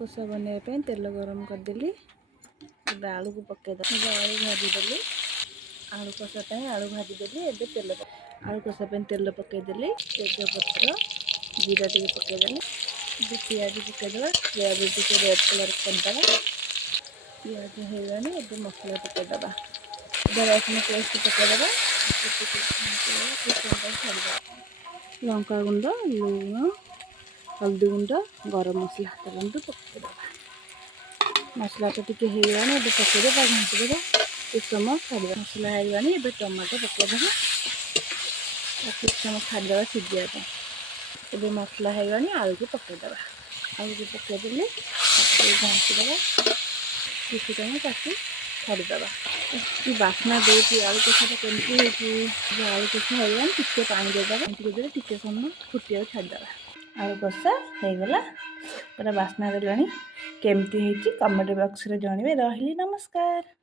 कषा बनवाई तेल गरम करदेली आलू को पकईदे आलू भाजीदेली आलू कषा आलू भाजीदेली एबे तेल आलू कषा तेल पकईदेली तेजपत्र जीरा टे पकईदेली पियाज पकईदे पियाज टे रेड कलर करदे पियाज होगानी एबे मसला पकईदे रसुन पेस्ट पकईदे लंका गुंड लुण हल्दी गुंड गरम मसला चलते पकईदे मसला तो टी होगानी एबे पकईदे घाटीदे कुछ समय छाड़े मसला होगानी एबे टमाटो पकईदे कुछ समय छाड़दे सीझापी एबे मसला होगानी आलू को पकईदे आलू को पकईदेली घाटीदे किसी समय ताकि छाड़ीदे कि बास्ना दूसरी आलू कषा केमती आलू कषा होगानी टिके पानी देदे टिके समय फुटिया छाड़ीदे आलू कषा होगला पूरा बास्ना देलानी केमती कमेंट बॉक्स रे जणाइबे। रहिली नमस्कार।